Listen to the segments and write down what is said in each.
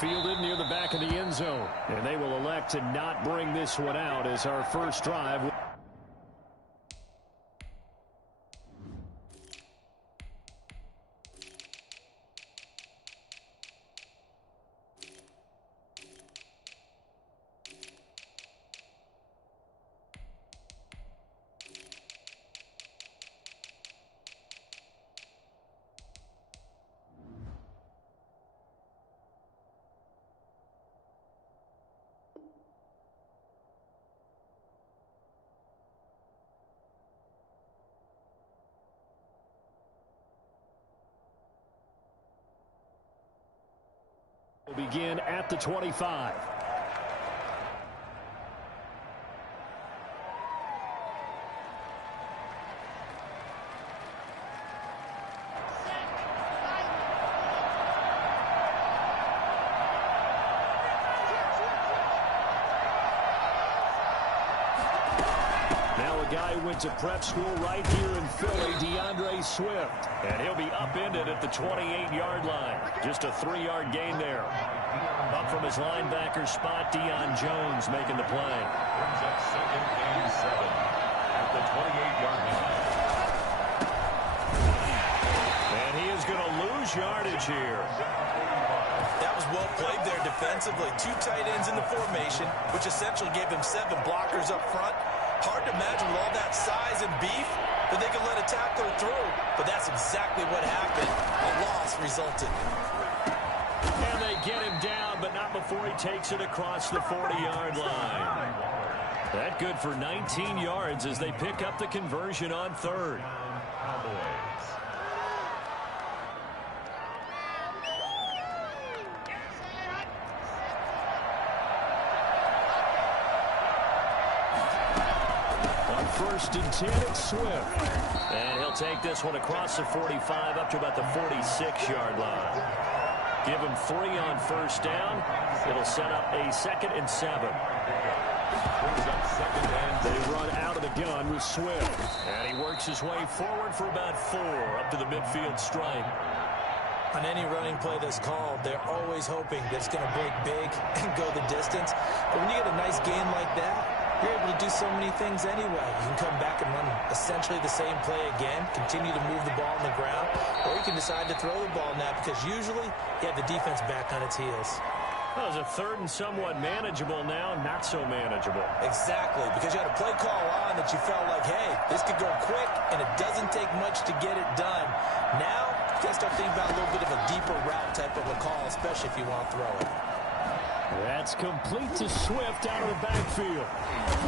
fielded near the back of the end zone. And they will elect to not bring this one out as our first drive. Will begin at the 25. Guy who went to prep school right here in Philly, Swift. And he'll be upended at the 28-yard line. Just a 3-yard gain there. Up from his linebacker spot, Jones making the play. Brings up second and 7 at the 28-yard line. And he is going to lose yardage here. That was well played there defensively. 2 tight ends in the formation, which essentially gave them 7 blockers up front. Hard to imagine with all that size and beef that they could let a tackler through. But that's exactly what happened. A loss resulted. And they get him down, but not before he takes it across the 40-yard line. That good for 19 yards as they pick up the conversion on 3rd. First and 10, it's Swift. And he'll take this one across the 45 up to about the 46-yard line. Give him 3 on first down. It'll set up a 2nd and 7. They run out of the gun with Swift. And he works his way forward for about 4 up to the midfield stripe. On any running play that's called, they're always hoping that it's going to break big and go the distance. But when you get a nice gain like that, you're able to do so many things anyway. You can come back and run essentially the same play again, continue to move the ball on the ground, or you can decide to throw the ball now because usually you have the defense back on its heels. Well, it was a 3rd and somewhat manageable now, not so manageable. Exactly, because you had a play call on that you felt like, hey, this could go quick, and it doesn't take much to get it done. Now, you got to start thinking about a little bit of a deeper route type of a call, especially if you want to throw it. That's complete to Swift out of the backfield.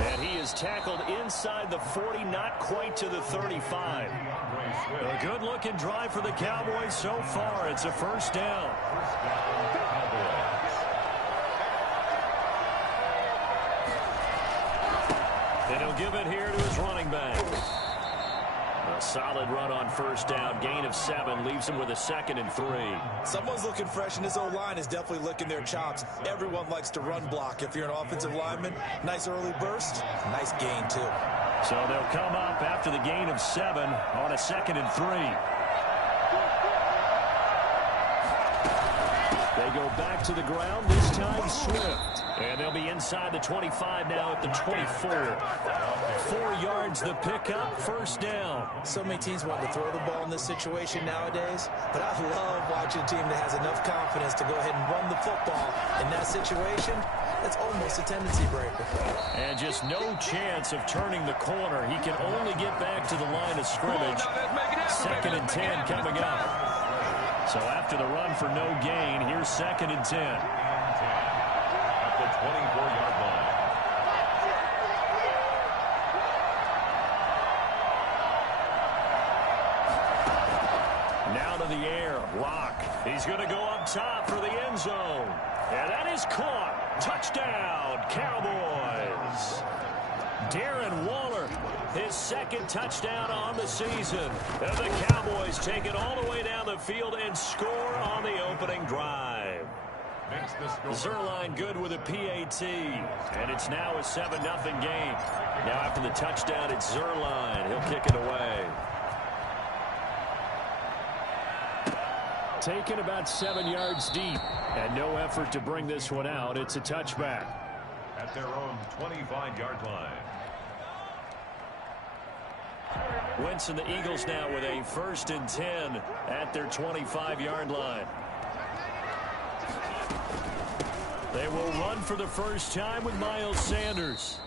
And he is tackled inside the 40, not quite to the 35. A good-looking drive for the Cowboys so far. It's a first down. And he'll give it here to his running back. A solid run on first down. Gain of 7 leaves him with a 2nd and 3. Someone's looking fresh, and this O-line is definitely licking their chops. Everyone likes to run block. If you're an offensive lineman, nice early burst, nice gain, too. So they'll come up after the gain of 7 on a 2nd and 3. They go back to the ground, this time Swift. And they'll be inside the 25 now at the 24. 4 yards the pickup, first down. So many teams want to throw the ball in this situation nowadays, but I love watching a team that has enough confidence to go ahead and run the football. In that situation, that's almost a tendency breaker. And just no chance of turning the corner. He can only get back to the line of scrimmage. 2nd and 10 coming up. So after the run for no gain, here's 2nd and 10. At the 24-yard line. Now to the air. Lock. He's going to go up top for the end zone. And that is caught. Touchdown, Cowboys. Darren Waller, his 2nd touchdown on the season. And the Cowboys take it all the way down the field and score on the opening drive. Zerline good with a PAT. And it's now a 7-0 game. Now after the touchdown, it's Zerline. He'll kick it away. taken about 7 yards deep. And no effort to bring this one out. It's a touchback. At their own 25-yard line. Wentz and the Eagles now with a 1st and 10 at their 25-yard line. They will run for the first time with Miles Sanders.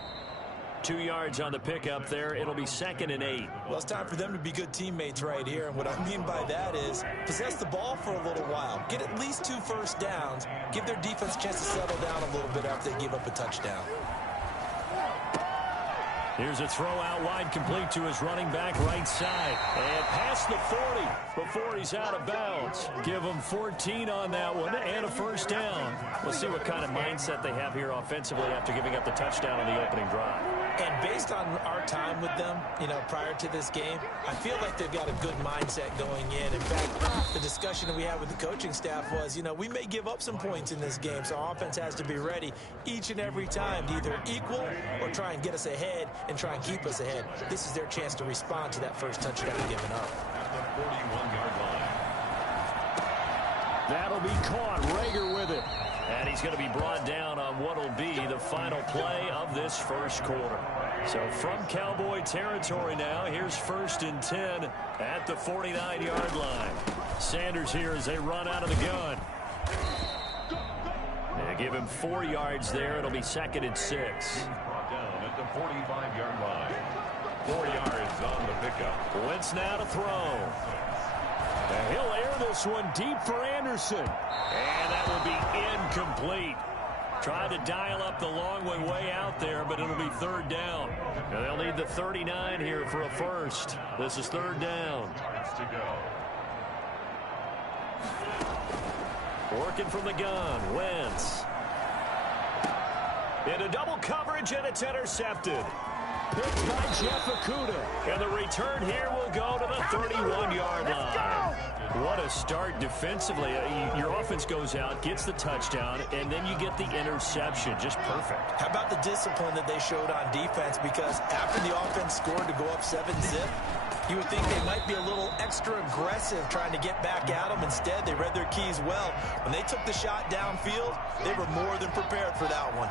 2 yards on the pickup there. It'll be 2nd and 8. Well, it's time for them to be good teammates right here. And what I mean by that is possess the ball for a little while. Get at least 2 first downs. Give their defense a chance to settle down a little bit after they give up a touchdown. Here's a throw out wide, complete to his running back right side. And past the 40 before he's out of bounds. Give him 14 on that one and a first down. We'll see what kind of mindset they have here offensively after giving up the touchdown on the opening drive. And based on our time with them, prior to this game, I feel like they've got a good mindset going in. In fact, the discussion that we had with the coaching staff was, we may give up some points in this game, so our offense has to be ready each and every time to either equal or try and get us ahead and try and keep us ahead. This is their chance to respond to that first touchdown given up. At the 41-yard line. That'll be caught. Rager with it. And he's going to be brought down on what will be the final play of this first quarter. So from Cowboy territory now, here's 1st and 10 at the 49-yard line. Sanders here as they run out of the gun. They give him 4 yards there. It'll be 2nd and 6. Brought down at the 45-yard line. 4 yards on the pickup. Wentz now to throw. And he'll air this one deep for Anderson. And that will be incomplete. Trying to dial up the long way out there, but it'll be 3rd down. And they'll need the 39 here for a first. This is 3rd down. Yards to go. Working from the gun, Wentz. Into double coverage, and it's intercepted. Picked by Jeff Okudah. And the return here will go to the 31-yard line. What a start defensively. Your offense goes out, gets the touchdown, and then you get the interception. Just perfect. How about the discipline that they showed on defense? Because after the offense scored to go up 7-zip, you would think they might be a little extra aggressive trying to get back at them. Instead, they read their keys well. When they took the shot downfield, they were more than prepared for that one.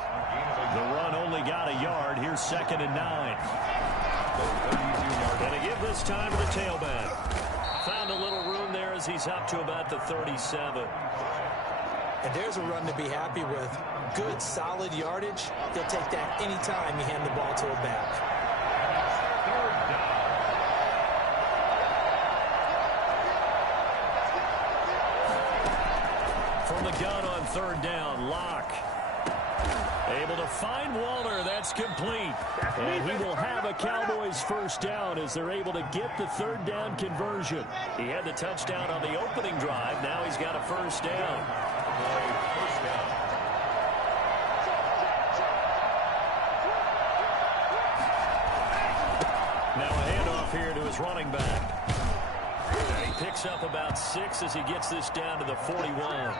The run only got a yard. Here's 2nd and 9. Going to give this time to the tailback. Found a little room there as he's up to about the 37. And there's a run to be happy with. Good, solid yardage. They'll take that anytime you hand the ball to a back. From the gun on 3rd down, Locke. Able to find Waller. That's complete. And he will have a Cowboys first down as they're able to get the 3rd down conversion. He had the touchdown on the opening drive. Now he's got a first down. Now a handoff here to his running back. He picks up about 6 as he gets this down to the 41.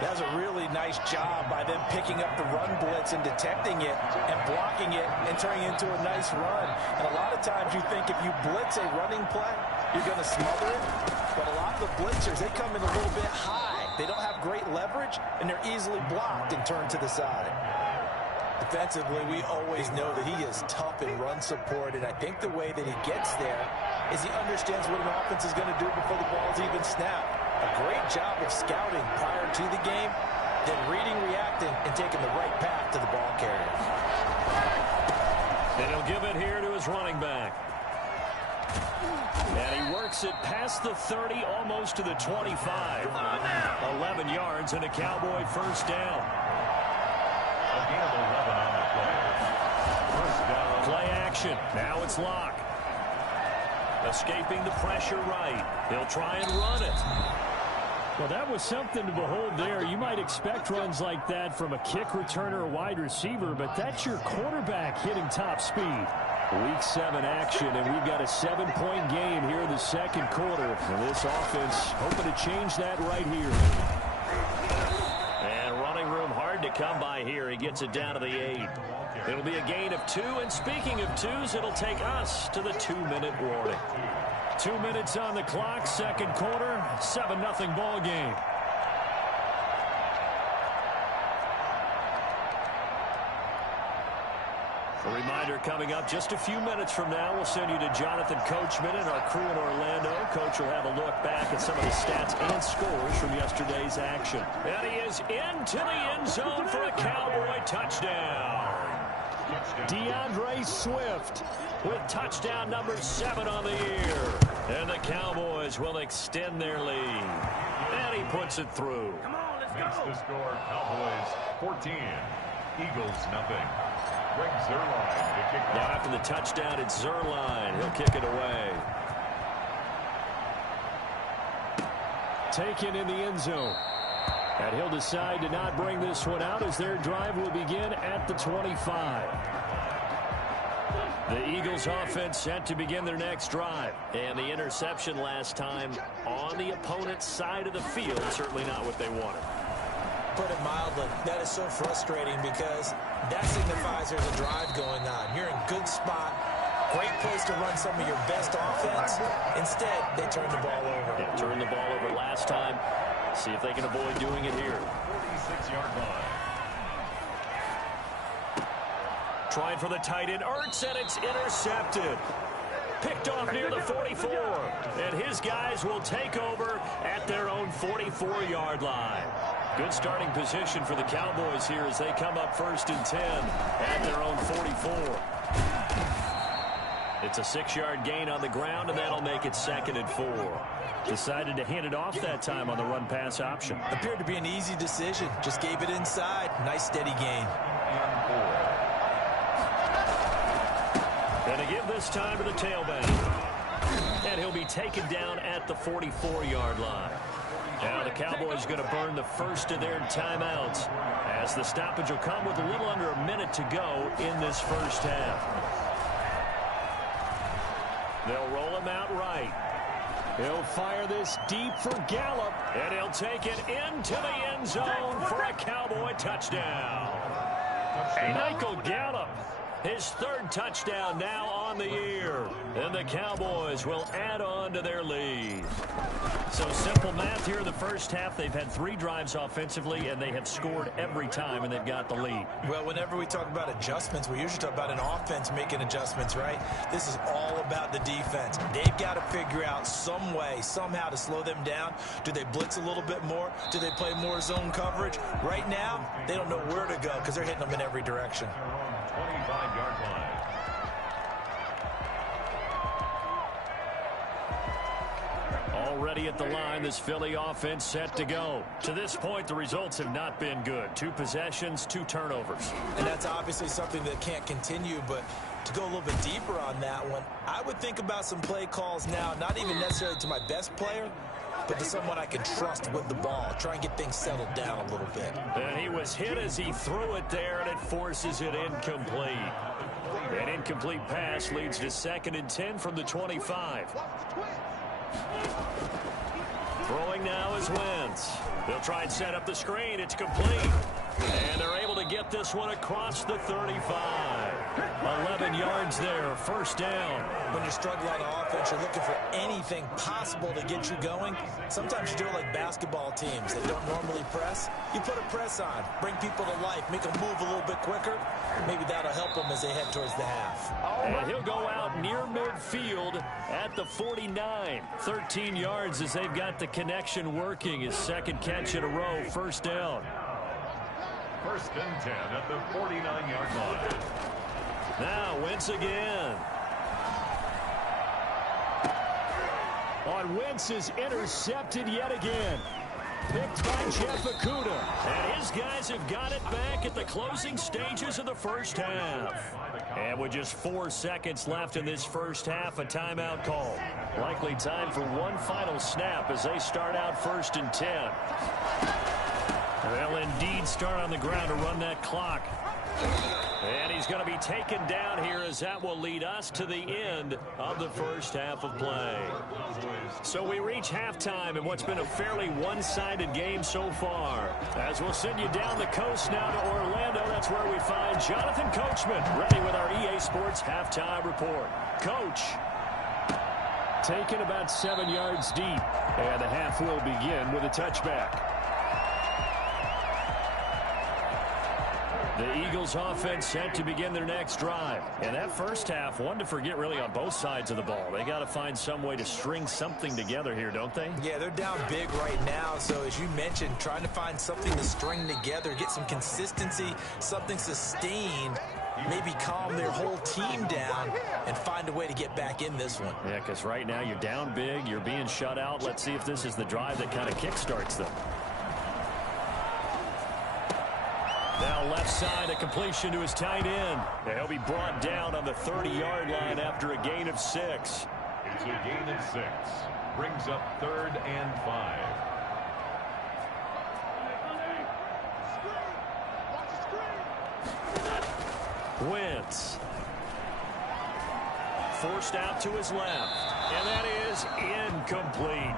That's a really nice job by them picking up the run blitz and detecting it and blocking it and turning it into a nice run. And a lot of times you think if you blitz a running play, you're going to smother it. But a lot of the blitzers, they come in a little bit high. They don't have great leverage, and they're easily blocked and turned to the side. Defensively, we always know that he is tough in run support, and I think the way that he gets there is he understands what an offense is going to do before the ball's even snapped. A great job of scouting prior to the game, then reading, reacting, and taking the right path to the ball carrier. And he'll give it here to his running back. And he works it past the 30, almost to the 25. 11 yards and a Cowboy first down. A gain of 11 on the play. First down. Play action. Now it's Locke. Escaping the pressure right. He'll try and run it. Well, that was something to behold there. You might expect runs like that from a kick returner or wide receiver, but that's your quarterback hitting top speed. Week 7 action, and we've got a 7-point game here in the second quarter. And this offense hoping to change that right here. And running room hard to come by here. He gets it down to the 8. It'll be a gain of 2, and speaking of 2s, it'll take us to the 2-minute warning. 2 minutes on the clock, second quarter, 7-0 ball game. A reminder coming up just a few minutes from now. We'll send you to Jonathan Coachman and our crew in Orlando. Coach will have a look back at some of the stats and scores from yesterday's action. And he is into the end zone for a Cowboy touchdown. DeAndre Swift with touchdown number 7 on the year. And the Cowboys will extend their lead. And he puts it through. Makes the score Cowboys 14, Eagles nothing. Greg Zuerlein to kick off. Now after the touchdown, it's Zuerlein. He'll kick it away. Taken in the end zone. And he'll decide to not bring this one out as their drive will begin at the 25. The Eagles offense set to begin their next drive. And the interception last time on the opponent's side of the field, certainly not what they wanted. Put it mildly, that is so frustrating because that signifies there's a drive going on. You're in good spot, great place to run some of your best offense. Instead, they turn the ball over. Yeah, turned the ball over last time. See if they can avoid doing it here. 46-yard line. Trying for the tight end, Ertz, and it's intercepted. Picked off near the 44. And his guys will take over at their own 44-yard line. Good starting position for the Cowboys here as they come up 1st and 10 at their own 44. It's a 6-yard gain on the ground, and that'll make it 2nd and 4. Decided to hand it off that time on the run-pass option. Appeared to be an easy decision. Just gave it inside. Nice, steady gain. And to give this time to the tailback. And he'll be taken down at the 44-yard line. Now the Cowboys going to burn the first of their timeouts as the stoppage will come with a little under a minute to go in this first half. They'll roll him out right. He'll fire this deep for Gallup. And he'll take it into the end zone for a Cowboy touchdown. Michael Gallup, his 3rd touchdown now on the year. And the Cowboys will add on to their lead. So simple math here in the first half. They've had 3 drives offensively, and they have scored every time, and they've got the lead. Well, whenever we talk about adjustments, we usually talk about an offense making adjustments, right? This is all about the defense. They've got to figure out some way, somehow to slow them down. Do they blitz a little bit more? Do they play more zone coverage? Right now, they don't know where to go because they're hitting them in every direction. 25-yard line. Already at the line, this Philly offense set to go. To this point, the results have not been good. 2 possessions, 2 turnovers. And that's obviously something that can't continue, but to go a little bit deeper on that one, I would think about some play calls now, not even necessarily to my best player, but to someone I can trust with the ball. Try and get things settled down a little bit. And he was hit as he threw it there, and it forces it incomplete. An incomplete pass leads to 2nd and 10 from the 25. Throwing now is Wentz. They'll try and set up the screen. It's complete. And they're able to get this one across the 35. 11 yards there, 1st down. When you're struggling on offense, you're looking for anything possible to get you going. Sometimes you do it like basketball teams that don't normally press. You put a press on, bring people to life, make them move a little bit quicker. Maybe that'll help them as they head towards the half. And he'll go out near midfield at the 49. 13 yards as they've got the connection working. His 2nd catch in a row, 1st down. 1st and 10 at the 49-yard line. Now Wentz again. On Wentz is intercepted yet again. Picked by Jeff Okudah. And his guys have got it back at the closing stages of the first half. And with just 4 seconds left in this first half, a timeout call. Likely time for one final snap as they start out 1st and 10. They'll indeed start on the ground to run that clock. And he's going to be taken down here as that will lead us to the end of the first half of play. So we reach halftime in what's been a fairly one-sided game so far. As we'll send you down the coast now to Orlando, that's where we find Jonathan Coachman ready with our EA Sports halftime report. Coach. Taken about 7 yards deep, and the half will begin with a touchback. The Eagles offense set to begin their next drive. And that first half, one to forget really on both sides of the ball. They got to find some way to string something together here, don't they? Yeah, they're down big right now. So as you mentioned, trying to find something to string together, get some consistency, something sustained, maybe calm their whole team down and find a way to get back in this one. Yeah, because right now you're down big, you're being shut out. Let's see if this is the drive that kind of kickstarts them. Now left side, a completion to his tight end. And he'll be brought down on the 30-yard line after a gain of 6. It's a gain of 6. Brings up 3rd and 5. Wentz. Forced out to his left. And that is incomplete.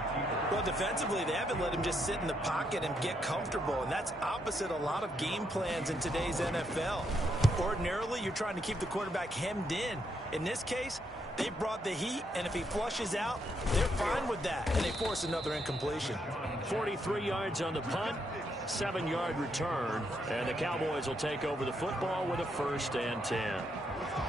Well, defensively, they haven't let him just sit in the pocket and get comfortable, and that's opposite a lot of game plans in today's NFL. Ordinarily, you're trying to keep the quarterback hemmed in. In this case, they brought the heat, and if he flushes out, they're fine with that, and they force another incompletion. 43 yards on the punt, 7-yard return, and the Cowboys will take over the football with a 1st and 10.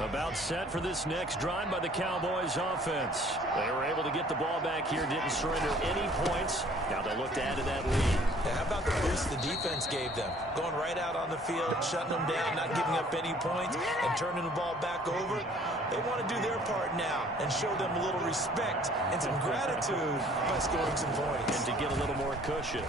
About set for this next drive by the Cowboys offense. They were able to get the ball back here, didn't surrender any points. Now they look to add to that lead. Yeah, how about the boost the defense gave them? Going right out on the field, shutting them down, not giving up any points, and turning the ball back over. They want to do their part now and show them a little respect and some gratitude by scoring some points. And to get a little more cushion.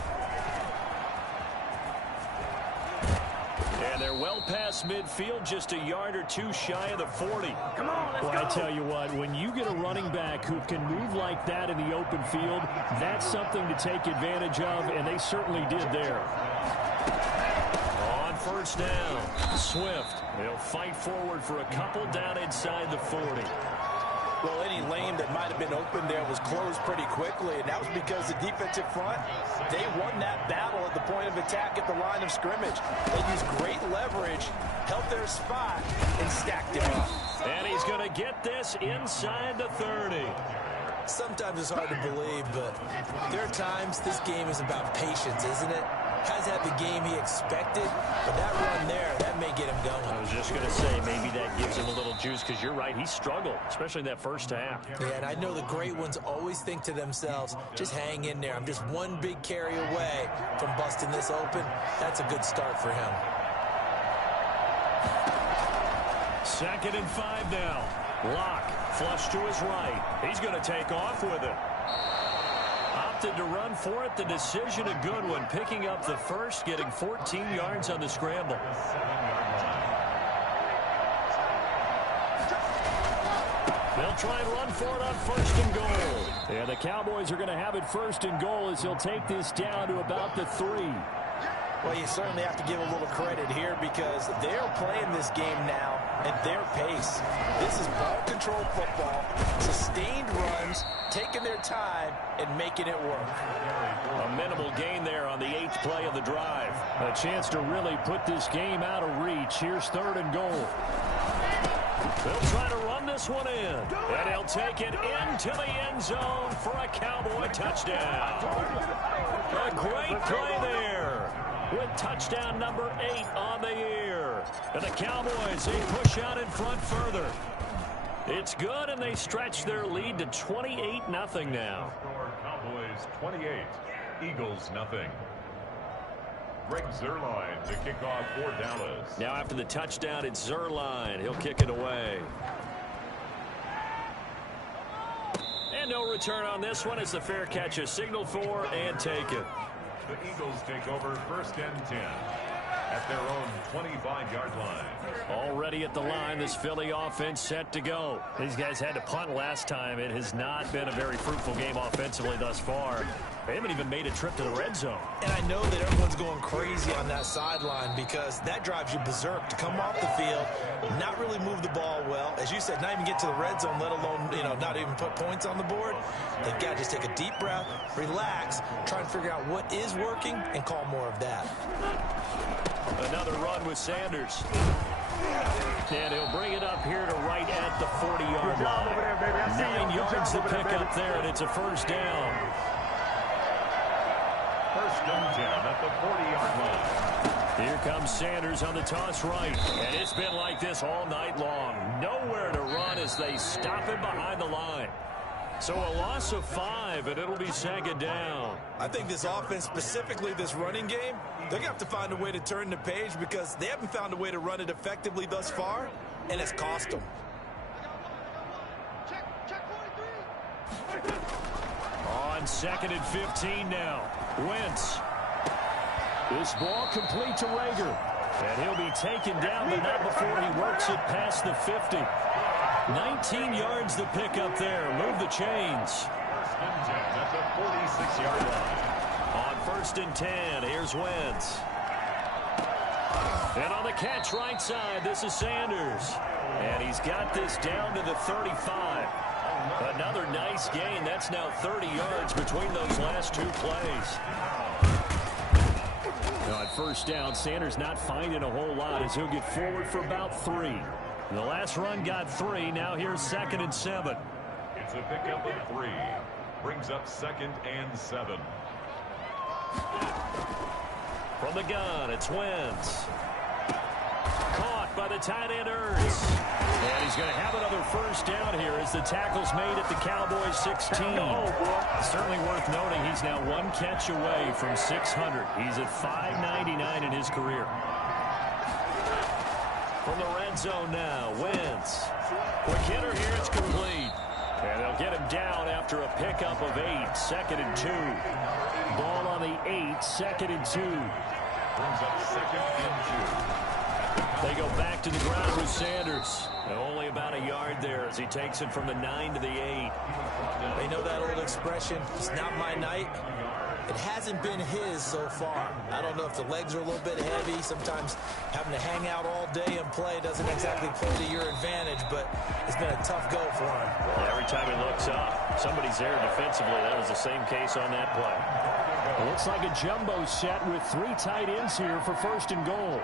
And they're well past midfield, just a yard or two shy of the 40. Come on, let's go. I tell you what, when you get a running back who can move like that in the open field, that's something to take advantage of, and they certainly did there. On 1st down, Swift. He'll fight forward for a couple down inside the 40. Well, any lane that might have been open there was closed pretty quickly, and that was because the defensive front, they won that battle at the point of attack at the line of scrimmage. They used great leverage, held their spot, and stacked him up. And he's going to get this inside the 30. Sometimes it's hard to believe, but there are times this game is about patience, isn't it? Has had the game he expected, but that run there, that may get him going. I was just going to say, maybe that gives him a little juice, because you're right, he struggled, especially in that first half. Yeah, and I know the great ones always think to themselves, just hang in there. I'm just one big carry away from busting this open. That's a good start for him. 2nd and 5 now. Locke, flush to his right. He's going to take off with it. Opted to run for it. The decision a good one. Picking up the first, getting 14 yards on the scramble. They'll try and run for it on 1st and goal. Yeah, the Cowboys are going to have it 1st and goal as he'll take this down to about the 3. Well, you certainly have to give a little credit here because they're playing this game now at their pace. This is ball control football, sustained runs, taking their time and making it work. A minimal gain there on the 8th play of the drive. A chance to really put this game out of reach. Here's 3rd and goal. They'll try to run this one in. And he'll take it into the end zone for a Cowboy touchdown. A great play there with touchdown number 8 on the year. And the Cowboys, they push out in front further. It's good, and they stretch their lead to 28-0 now. Cowboys 28, Eagles nothing. Greg Zuerlein to kick off for Dallas. Now after the touchdown, it's Zuerlein. He'll kick it away. And no return on this one as the fair catch is signaled for and taken. The Eagles take over 1st and 10. at their own 25-yard line. Already at the line, this Philly offense set to go. These guys had to punt last time. It has not been a very fruitful game offensively thus far. They haven't even made a trip to the red zone. And I know that everyone's going crazy on that sideline because that drives you berserk to come off the field, not really move the ball well. As you said, not even get to the red zone, let alone, not even put points on the board. They've got to just take a deep breath, relax, try and figure out what is working and call more of that. Another run with Sanders. And he'll bring it up here to right at the 40-yard line. 9 yards to pick up there, and it's a first down. First and 10 at the 40-yard line. Here comes Sanders on the toss right. And it's been like this all night long. Nowhere to run as they stop him behind the line. So a loss of 5, and it'll be second down. I think this offense, specifically this running game, they're going to have to find a way to turn the page because they haven't found a way to run it effectively thus far, and it's cost them. On second and 15 now. Wentz. This ball complete to Rager. And he'll be taken down, but not before he works it past the 50. 19 yards to pick up there. Move the chains. First and 10 at the 46-yard line. On first and 10, here's Wentz. And on the catch right side, this is Sanders. And he's got this down to the 35. Another nice gain. That's now 30 yards between those last two plays. Now at first down, Sanders not finding a whole lot as he'll get forward for about 3. The last run got 3. Now here's second and 7. It's a pickup of 3. Brings up second and 7. From the gun, it's Wentz. Caught by the tight end Ertz. And he's going to have another first down here as the tackle's made at the Cowboys 16. Certainly worth noting he's now 1 catch away from 600. He's at 599 in his career. From the red zone now, Wentz. Quick hitter here, it's complete. And they'll get him down after a pickup of 8, second and 2. Ball on the 8, second and 2. Brings up second and 2. They go back to the ground with Sanders. And only about a yard there as he takes it from the 9 to the 8. They know that old expression, it's not my night. It hasn't been his so far. I don't know if the legs are a little bit heavy. Sometimes having to hang out all day and play doesn't exactly play to your advantage, but it's been a tough go for him. Well, every time he looks up, somebody's there defensively. That was the same case on that play. It looks like a jumbo set with 3 tight ends here for first and goal.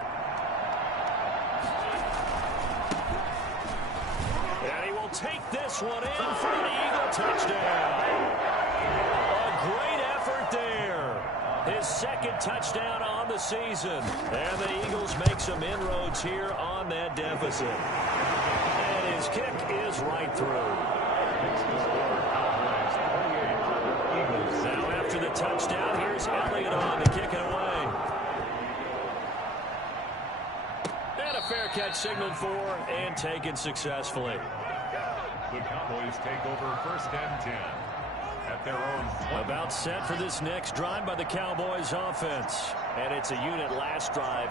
And he will take this one in for the Eagle touchdown. A great effort there. His second touchdown on the season. And the Eagles make some inroads here on that deficit. And his kick is right through. Now after the touchdown, here's Elliott on to kick it away. And a fair catch signaled for and taken successfully. The Cowboys take over first and 10. At their own 20. About set for this next drive by the Cowboys offense. And it's a unit last drive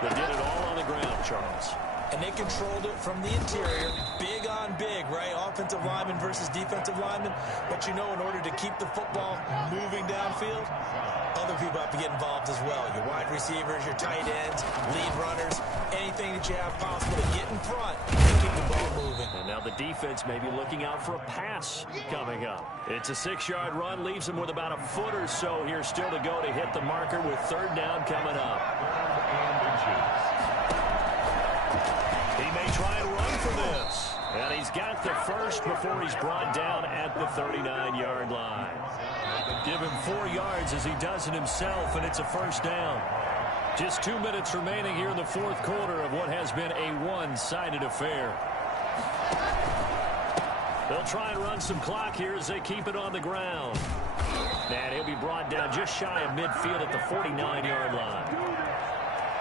that did it all on the ground, Charles. And they controlled it from the interior, big on big, right? Offensive lineman versus defensive lineman. But you know, in order to keep the football moving downfield, other people have to get involved as well. Your wide receivers, your tight ends, lead runners, anything that you have possible to get in front and keep the ball moving. And now the defense may be looking out for a pass coming up. It's a 6-yard run, leaves them with about a foot or so here still to go to hit the marker with third down coming up. He may try and run for this. And he's got the first before he's brought down at the 39-yard line. Give him 4 yards as he does it himself, and it's a first down. Just 2 minutes remaining here in the fourth quarter of what has been a one-sided affair. They'll try and run some clock here as they keep it on the ground. And he'll be brought down just shy of midfield at the 49-yard line.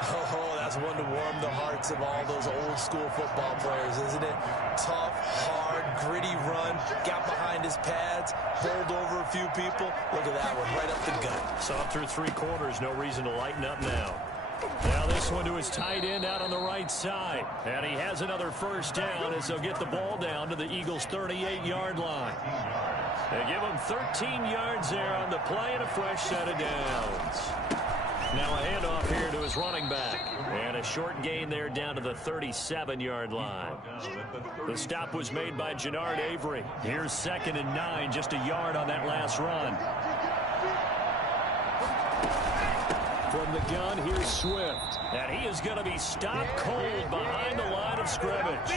Oh, that's one to warm the hearts of all those old school football players, isn't it? Tough, hard, gritty run, got behind his pads, bowled over a few people. Look at that one, right up the gut. Saw through 3 quarters, no reason to lighten up now. Now this one to his tight end out on the right side. And he has another first down as they'll get the ball down to the Eagles' 38-yard line. They give him 13 yards there on the play and a fresh set of downs. Now a handoff here to his running back. And a short gain there down to the 37-yard line. The stop was made by Jannard Avery. Here's 2nd and 9, just a yard on that last run. From the gun, here's Swift. And he is going to be stopped cold behind the line of scrimmage.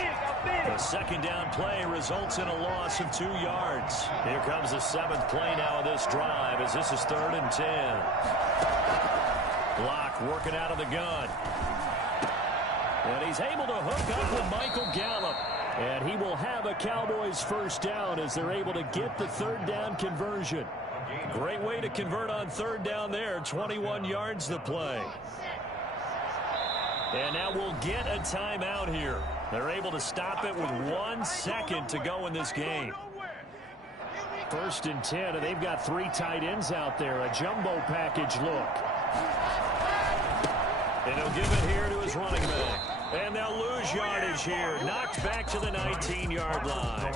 The second down play results in a loss of 2 yards. Here comes the 7th play now of this drive as this is 3rd and 10. Block working out of the gun. And he's able to hook up with Michael Gallup. And he will have a Cowboys first down as they're able to get the 3rd down conversion. Great way to convert on 3rd down there. 21 yards to play. And now we'll get a timeout here. They're able to stop it with 1 second to go in this game. 1st and 10, and they've got 3 tight ends out there. A jumbo package look. And he'll give it here to his running back. And they'll lose yardage here. Knocked back to the 19-yard line.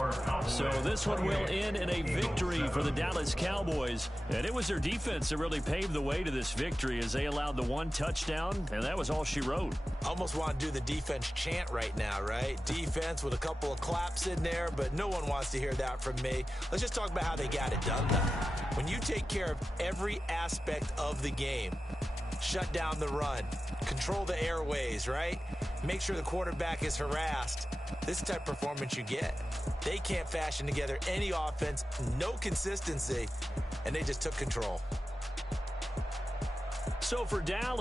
So this one will end in a victory for the Dallas Cowboys. And it was their defense that really paved the way to this victory as they allowed the 1 touchdown, and that was all she wrote. Almost want to do the defense chant right now, right? Defense with a couple of claps in there, but no one wants to hear that from me. Let's just talk about how they got it done, though. When you take care of every aspect of the game, shut down the run, control the airways, right? Make sure the quarterback is harassed. This is the type of performance you get. They can't fashion together any offense, no consistency, and they just took control. So for Dallas,